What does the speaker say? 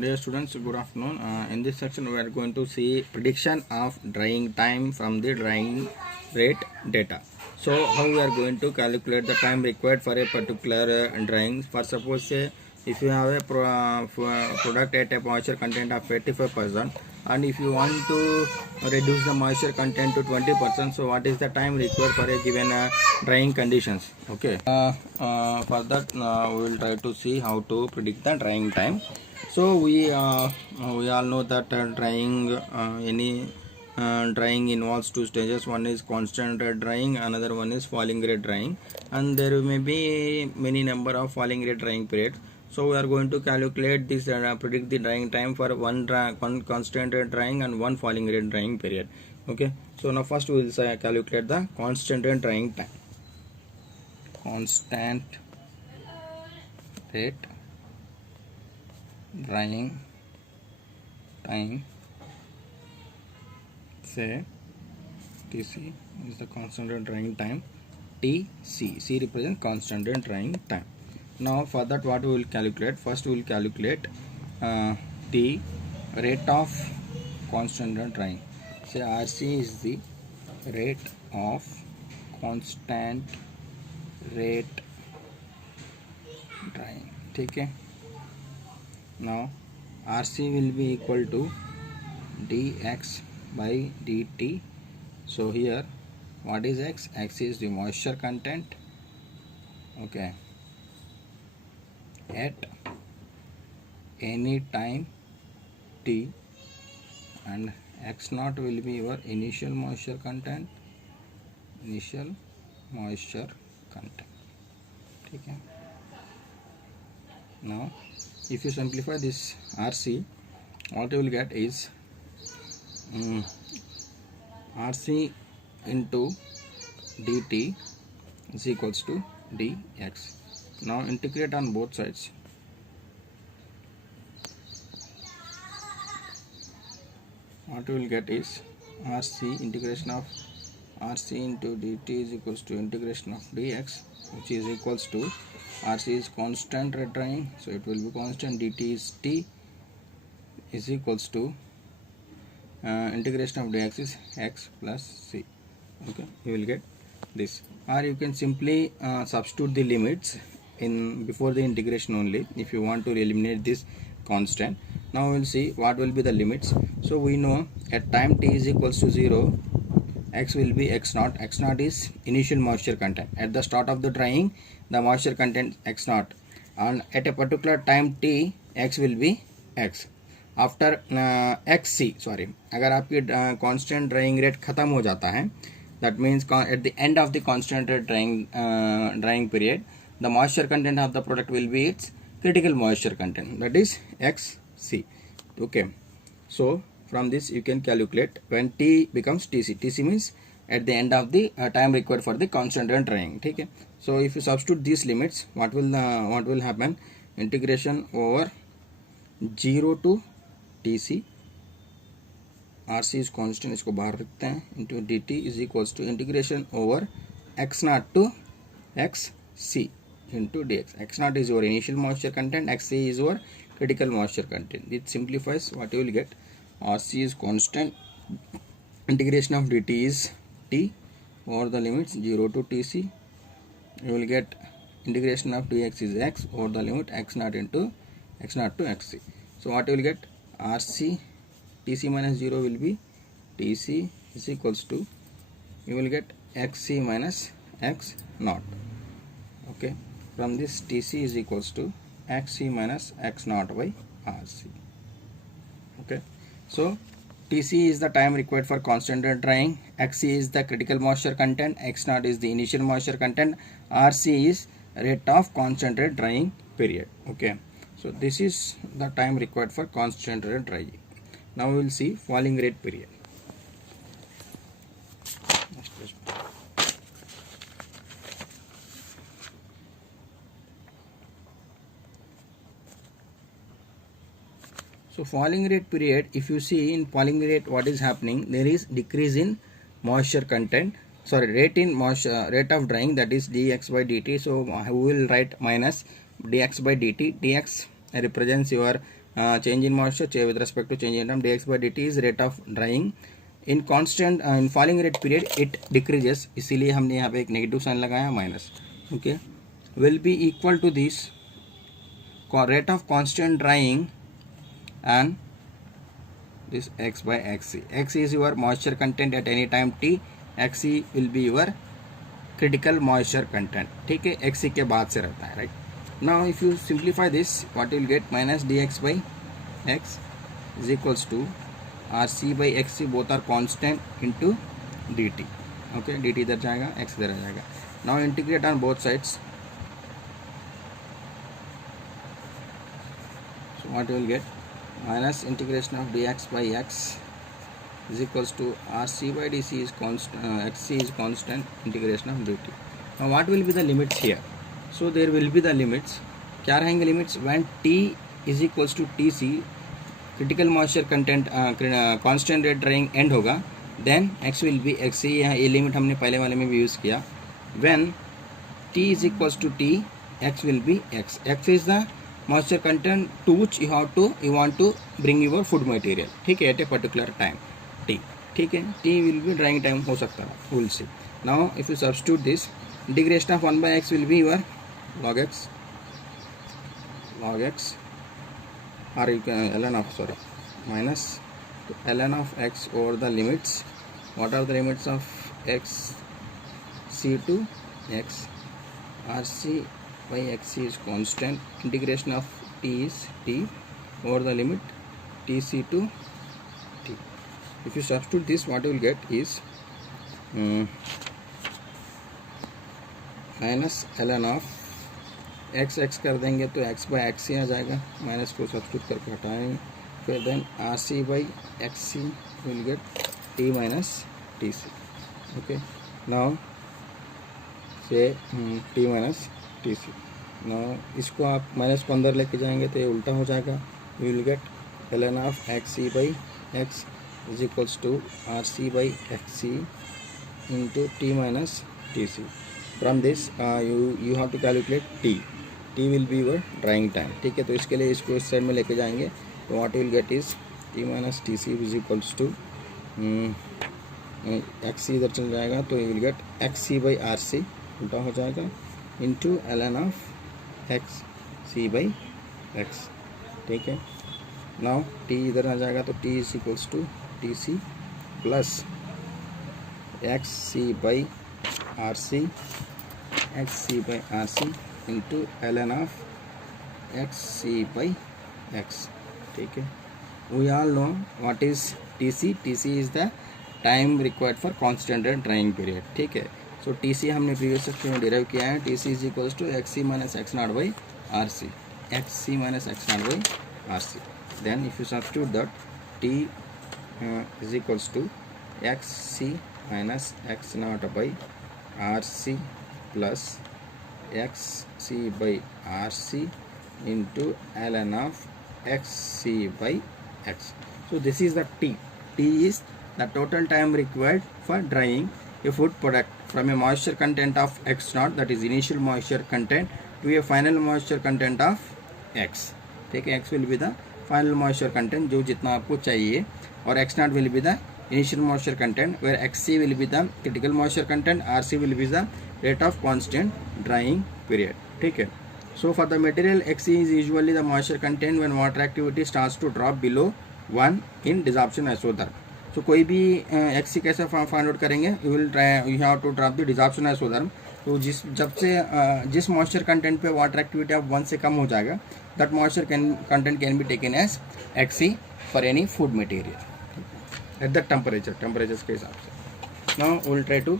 Dear students, good afternoon. In this section, we are going to see prediction of drying time from the drying rate data. So, how we are going to calculate the time required for a particular drying. For suppose say, if you have a product at a moisture content of 85%, and if you want to reduce the moisture content to 20%, so what is the time required for a given drying conditions? Okay. For that, we will try to see how to predict the drying time. So we all know that drying drying involves two stages. One is constant rate drying, another one is falling rate drying, and there may be many number of falling rate drying periods. So we are going to calculate this predict the drying time for one constant rate drying and one falling rate drying period. Okay, so now first we will calculate the constant rate drying time. Constant rate drying time, say Tc is the constant rate drying time. Tc, C represents constant rate drying time. Now for that, what we will calculate? First we will calculate the rate of constant rate drying. Say Rc is the rate of constant rate drying. Okay. Now Rc will be equal to dx by dt. So here what is x? X is the moisture content, okay, at any time t, and x naught will be your initial moisture content. Okay. Now if you simplify this Rc, what you will get is Rc into dt is equals to dx. Now integrate on both sides. What you will get is Rc, integration of Rc into dt is equals to integration of dx, which is equals to Rc is constant rate drying, so it will be constant. Dt is t, is equals to integration of dx is x plus c. Okay, you will get this. Or you can simply substitute the limits in before the integration only if you want to eliminate this constant. Now we will see what will be the limits. So we know at time t is equals to 0, x will be x naught. X naught is initial moisture content. At the start of the drying, the moisture content x naught, and at a particular time t, x will be x. After xc, sorry, अगर आपकी constant drawing rate खत्म हो जाता है, that means at the end of the constant rate drawing period, the moisture content of the product will be it's critical moisture content, that is xc. Okay, so from this you can calculate when t becomes tc. Tc means at the end of the time required for the constant rate drying. Okay, so if you substitute these limits, what will happen? Integration over 0 to tc, Rc is constant, इसको बाहर रखते हैं, into dt is equals to integration over x naught to xc into dx. X naught is your initial moisture content, xc is your critical moisture content. It simplifies. What you will get? Rc is constant, integration of dt is t over the limits 0 to tc. You will get integration of dx is x over the limit x naught into x naught to xc. So what you will get? Rc, tc minus 0 will be tc is equals to, you will get xc minus x naught. Okay, from this tc is equals to xc minus x naught by Rc. Okay, so tc is the time required for constant rate drying, xc is the critical moisture content, x naught is the initial moisture content, Rc is rate of constant rate drying period. Okay, so this is the time required for constant rate drying. Now we will see falling rate period. So falling rate period, if you see in falling rate, what is happening? There is decrease in moisture content, sorry, rate in moisture, rate of drying, that is dx by dt. So we will write minus dx by dt. Dx represents your change in moisture with respect to change in time. dx by dt is rate of drying in constant in falling rate period it decreases, इसीलिए हमने यहाँ पे एक negative sign लगाया minus. Okay, will be equal to this rate of constant drying and this x by xc. x is your moisture content at any time t, xc will be your critical moisture content. ठीक है, xc के बाद से रहता है, right? Now if you simplify this, what you will get, minus dx by x is equals to rc by xc, both are constant, into dt. Okay, dt इधर जाएगा, x इधर आ जाएगा. Now integrate on both sides. So what you will get, minus integration of dx by x is equals to rc by dc is constant, xc is constant, integration of dt. Now what will be the limits here? So there will be the limits. क्या रहेंगे limits? when t is equals to tc, critical moisture content constant rate drying end होगा, then x will be xc. यहाँ ये limit हमने पहले वाले में भी यूज़ किया. when t is equals to t, x will be x. x is the moisture content to which you want to bring your food material. ठीक है, at a particular time t. ठीक है, t will be drying time हो सकता है, we will see. Now if you substitute this, integration of 1 by x will be your log x or you can ln of, sorry, minus ln of x over the limits. What are the limits of x c to x? rc by xc is constant, integration of t is t over the limit tc to t. If you substitute this, what you will get is minus ln of x, x कर देंगे तो x by x आ जाएगा, minus को substitute करके हटाएंगे, फिर then rc by xc will get t minus tc. Okay, now say t minus tc. Now इसको आप माइनस को अंदर लेके जाएंगे तो ये उल्टा हो जाएगा. We will get ln of xc by x is equals to rc by xc into t minus tc. From this you have to calculate t. t will be your drying time. ठीक है, तो इसके लिए इसको इस side में लेके जाएंगे तो what you will get is t minus tc is equals to xc इधर चल जाएगा तो you will get xc by rc उल्टा हो जाएगा into ln of xc by x. ठीक है, now t इधर आ जाएगा तो t is equals to tc plus xc by rc by rc into ln of xc by x. ठीक है, we all know what is tc. tc is the time required for constant and drying period. ठीक है, so tc हमने previous section में derive किया है. tc is equals to xc minus x naught by rc, xc minus x naught by rc. Then if you substitute that, t is equals to xc minus x naught by rc plus xc by rc into ln of xc by x. So this is the t. t is the total time required for drying a food product from a moisture content of x naught, that is initial moisture content, to a final moisture content of x. ठीक है, x will be the final moisture content जो जितना आपको चाहिए, और x naught will be the initial moisture content, where xc will be the critical moisture content, rc will be the rate of constant drying period. ठीक है, so for the material xc is usually the moisture content when water activity starts to drop below 1 in desorption isotherm. so कोई भी xc कैसे find out करेंगे? you have to drop the desorption isotherm. तो जिस moisture content पे water activity of 1 से कम हो जाएगा, that moisture content can be taken as xc for any food material at the temperature के हिसाब से. Now will try to